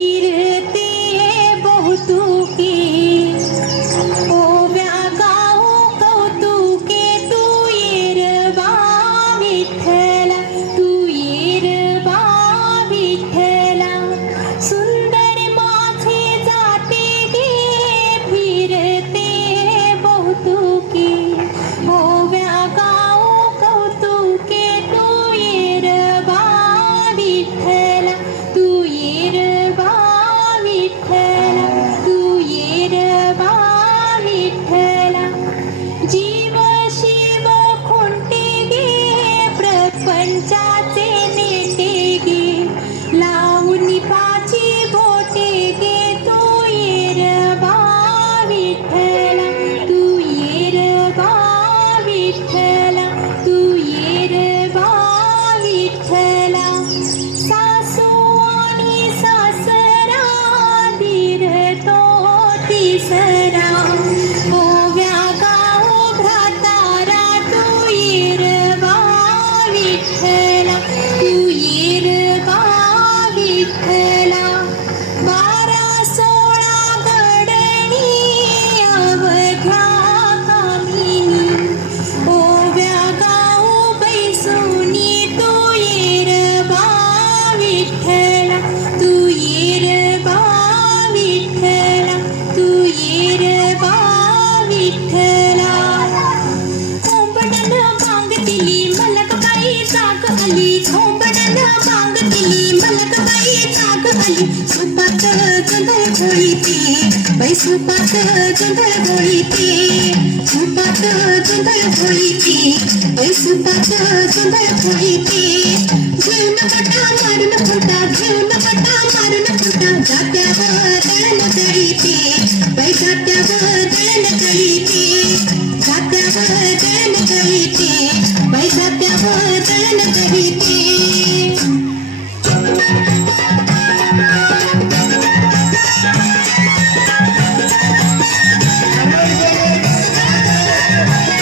फिरते बहुतुके ओव्या गाऊ कौतुके तू येरबा विठ्ठला तू येरबा विठ्ठला सुंदर माझे जाते गे फिरते बहुतुके ओव्या गाऊ कौतुके तू येरबा विठ्ठला तू येरबा विठ्ठला तू येरबा विठ्ठला जीव शिव खुंटे गे प्रपंचाचे नेटे गे लावून पाची बोटे गे तू येरबा विठ्ठला तू येरबा विठ्ठला तू येरबा विठ्ठला सासू आणि सासरा धीर तो तिसरा ओव्या गाऊ भ्रातारा तू येरबा विठ्ठला तू येरबा विठ्ठला 12-16 गडणी अवघ्या कामिनी ओव्या गाऊ बैसुनी तू येरबा विठ्ठला तू येरबा विठ्ठला तू येरबा विठ्ठला खोंबडण बांग दिली मलकबाई जाग आली खोंबडण बांग दिली मलकबाई जाग आली सुपात गोंधळ घोळीते बाई सुपात गोंधळ घोळीते सुपात गोंधळ घोळीते बाई सुपात गोंधळ घोळीते घेऊन बटा मारून फुटा घेऊन बटा मारून फुटा जात्यावर दळण करीते बाई जात्यावर दळण करीते जात्यावर दळण करीते बाई जात्यावर